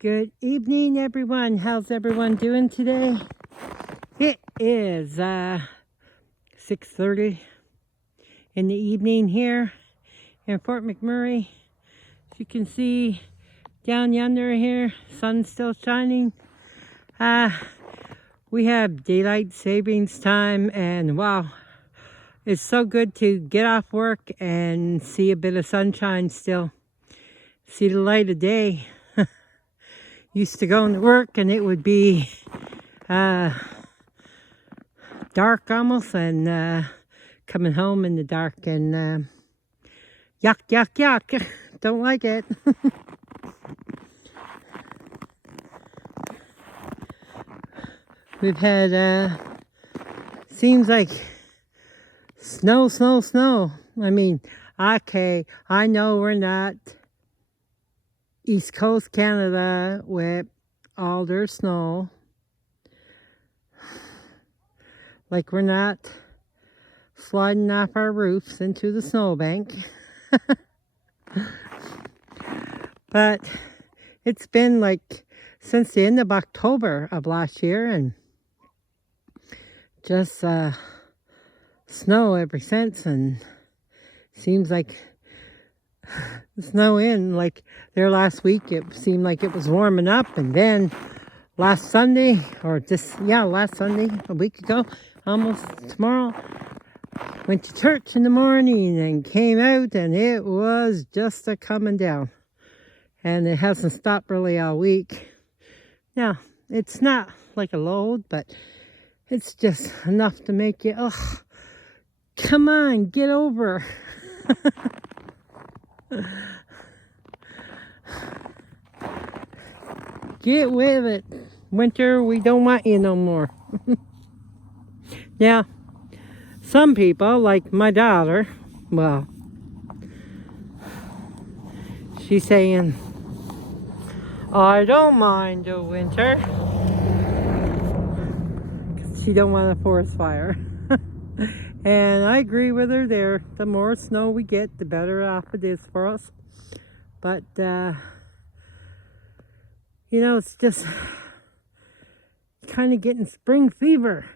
Good evening, everyone. How's everyone doing today? It is 6:30 in the evening here in Fort McMurray. As you can see down yonder here, sun's still shining. We have daylight savings time, and wow, it's so good to get off work and see a bit of sunshine still. See the light of day. Used to go to work and it would be dark almost, and coming home in the dark, and yuck, yuck, yuck. Don't like it. We've had, seems like snow, snow, snow. I mean, okay, I know we're not East Coast Canada with all their snow. Like we're not sliding off our roofs into the snowbank. But it's been like since the end of October of last year, and just snow ever since, and seems like snow in like there last week. It seemed like it was warming up, and then last Sunday, or last Sunday, a week ago, almost tomorrow, went to church in the morning and came out, and it was just a coming down, and it hasn't stopped really all week. Now it's not like a load, but it's just enough to make you, oh, come on, get over. Get with it. Winter, we don't want you no more. Now, some people, like my daughter, well, she's saying, I don't mind the winter. 'Cause she don't want a forest fire. And I agree with her there. The more snow we get, the better off it is for us. But, you know, it's just kind of getting spring fever.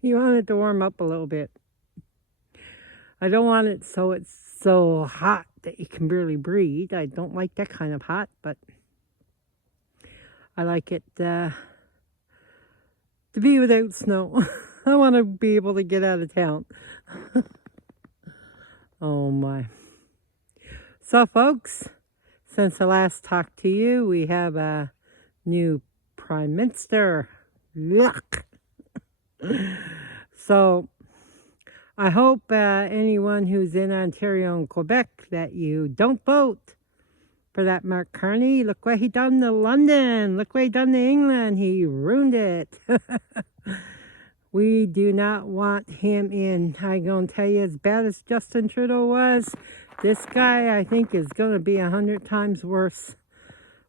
You want it to warm up a little bit. I don't want it so it's so hot that you can barely breathe. I don't like that kind of hot, but I like it to be without snow. I want to be able to get out of town. Oh my. So folks, since I last talked to you, we have a new Prime Minister. Yuck. So I hope anyone who's in Ontario and Quebec that you don't vote for that Mark Carney. Look what he done to London. Look what he done to England. He ruined it. We do not want him in. I'm going to tell you, as bad as Justin Trudeau was, this guy, I think, is going to be 100 times worse.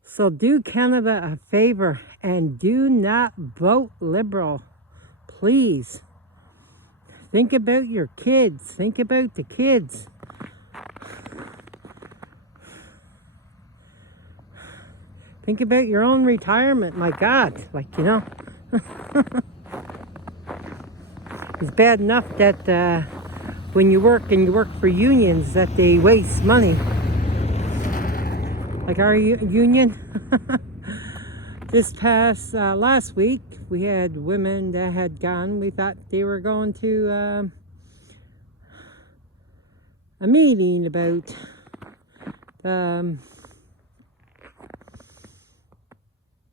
So do Canada a favor and do not vote Liberal. Please. Think about your kids. Think about the kids. Think about your own retirement. My God. Like, you know. It's bad enough that when you work and you work for unions that they waste money. Like our union. This past last week, we had women that had gone. We thought they were going to a meeting about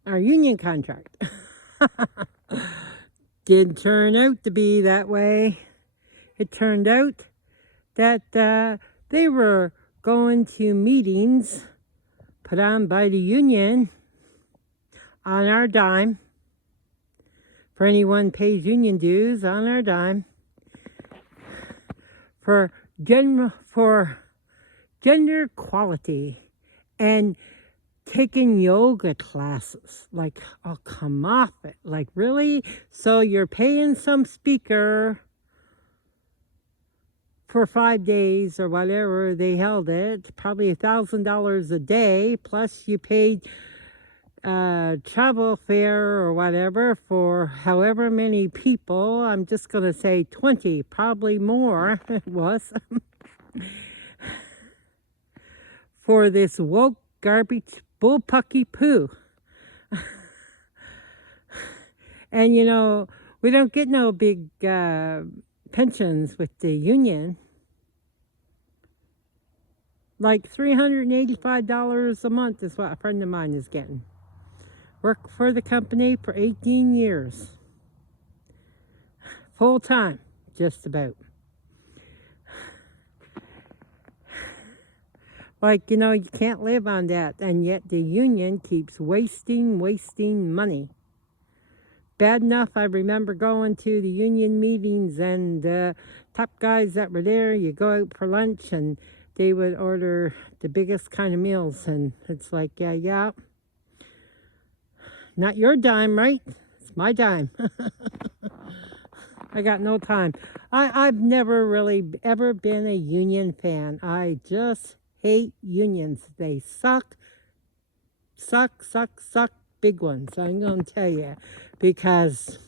our union contract. Didn't turn out to be that way. It turned out that they were going to meetings put on by the union on our dime. For anyone pays union dues, on our dime. For gender equality and taking yoga classes. Like, oh, come off it. Like, really? So you're paying some speaker for 5 days or whatever they held it, probably $1,000 a day, plus you paid travel fare or whatever for however many people. I'm just going to say 20, probably more it was, for this woke garbage bullpucky poo. And you know, we don't get no big pensions with the union. Like $385 a month is what a friend of mine is getting. Worked for the company for 18 years. Full time, just about. Like, you know, you can't live on that, and yet the union keeps wasting money. Bad enough, I remember going to the union meetings, and top guys that were there, you go out for lunch, and they would order the biggest kind of meals, and it's like, yeah, not your dime, right? It's my dime. I got no time. I've never really ever been a union fan. I just hate unions. They suck, big ones. I'm going to tell you, because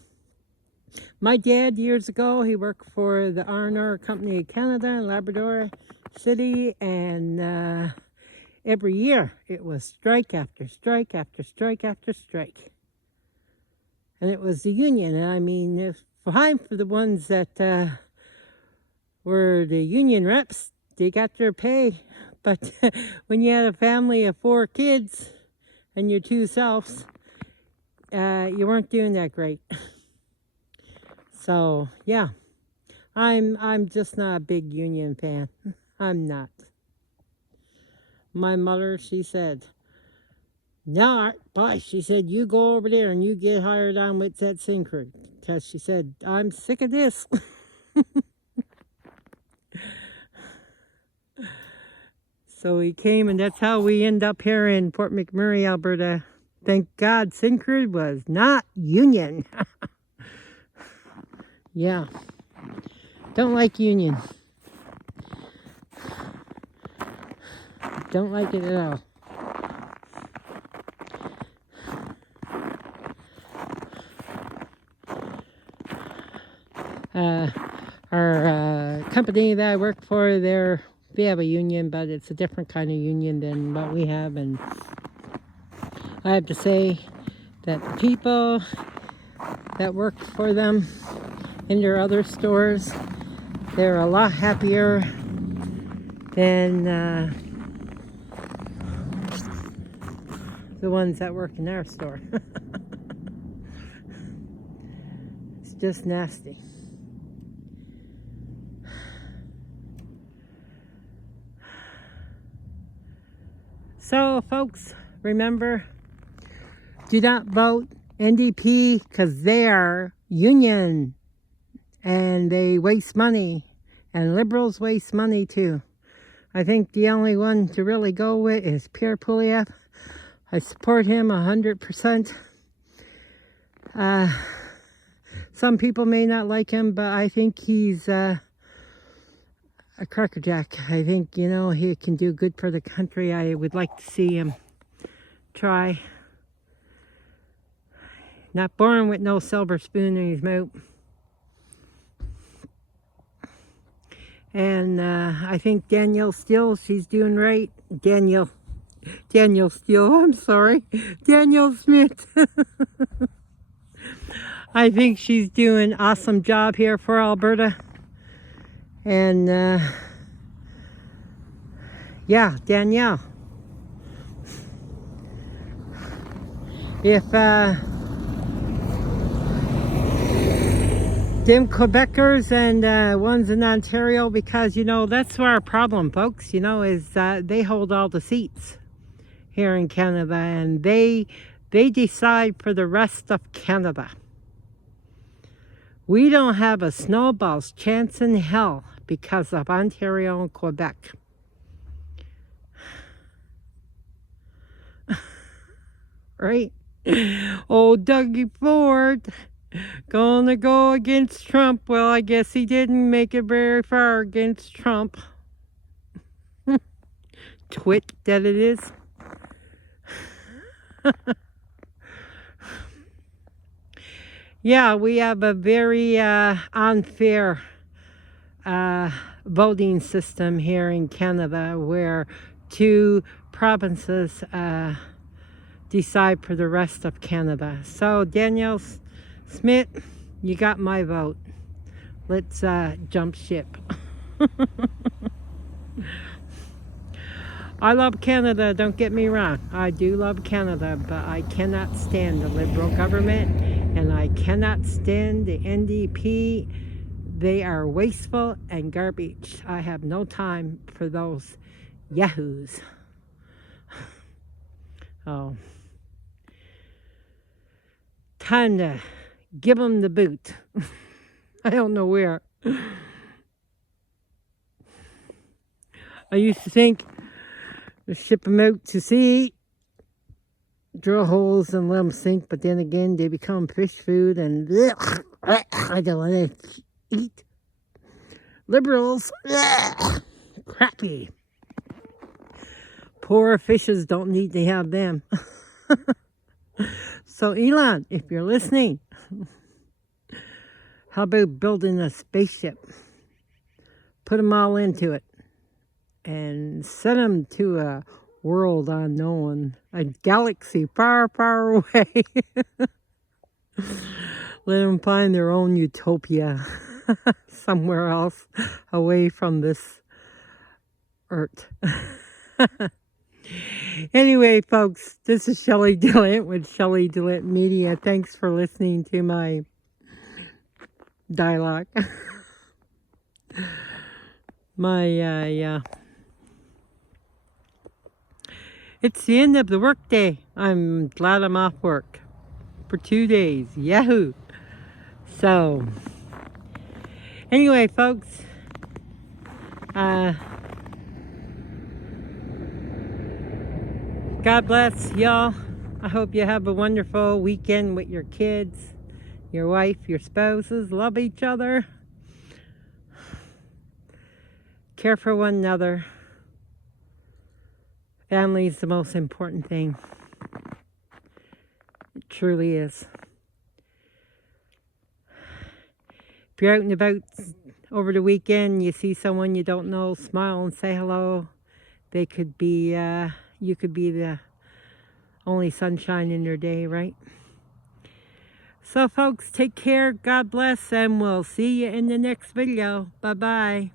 my dad years ago, he worked for the R&R Company of Canada in Labrador City, and every year it was strike after strike after strike after strike. And it was the union. And I mean, it's fine for the ones that were the union reps. They got their pay. But when you had a family of 4 kids and your 2 selves, you weren't doing that great. So yeah, I'm just not a big union fan. I'm not. My mother, she said, no, boy, she said, you go over there and you get hired on with that Syncrude. Because she said, I'm sick of this. So we came, and that's how we end up here in Fort McMurray, Alberta. Thank God Syncrude was not union. Yeah. Don't like union. Don't like it at all. Our company that I work for, they have a union, but it's a different kind of union than what we have. And I have to say that the people that work for them in their other stores, they're a lot happier than the ones that work in our store. It's just nasty. So folks, remember, do not vote NDP, because they are union and they waste money, and Liberals waste money too. I think the only one to really go with is Pierre Poilievre. I support him 100%. Some people may not like him, but I think he's a crackerjack. I think, you know, he can do good for the country. I would like to see him try. Not born with no silver spoon in his mouth. And I think Danielle Steele, she's doing right. Danielle Steele, I'm sorry. Danielle Smith. I think she's doing an awesome job here for Alberta. And yeah, Danielle. If them Quebecers and ones in Ontario, because, you know, that's our problem, folks, you know, is they hold all the seats here in Canada, and they decide for the rest of Canada. We don't have a snowball's chance in hell because of Ontario and Quebec. Right? Oh, Dougie Ford gonna go against Trump. Well, I guess he didn't make it very far against Trump. Twit that it is. Yeah, we have a very unfair voting system here in Canada where two provinces decide for the rest of Canada. So Danielle Smith, you got my vote. Let's jump ship. I love Canada, don't get me wrong. I do love Canada, but I cannot stand the Liberal government and I cannot stand the NDP. They are wasteful and garbage. I have no time for those yahoos. Oh. Time to give them the boot. I don't know where. I used to think to ship them out to sea, drill holes and let them sink, but then again they become fish food and I don't want to eat. Liberals, crappy. Poor fishes don't need to have them. So Elon, if you're listening, how about building a spaceship? Put them all into it and send them to a world unknown, a galaxy far, far away. Let them find their own utopia somewhere else away from this earth. Anyway, folks, this is Shelley DeLint with Shelley DeLint Media. Thanks for listening to my dialogue. Yeah. It's the end of the work day. I'm glad I'm off work for 2 days. Yahoo! So, anyway, folks, God bless y'all. I hope you have a wonderful weekend with your kids, your wife, your spouses. Love each other. Care for one another. Family is the most important thing. It truly is. If you're out and about over the weekend, you see someone you don't know, smile and say hello. They could be, you could be the only sunshine in their day, right? So folks, take care, God bless, and we'll see you in the next video. Bye-bye.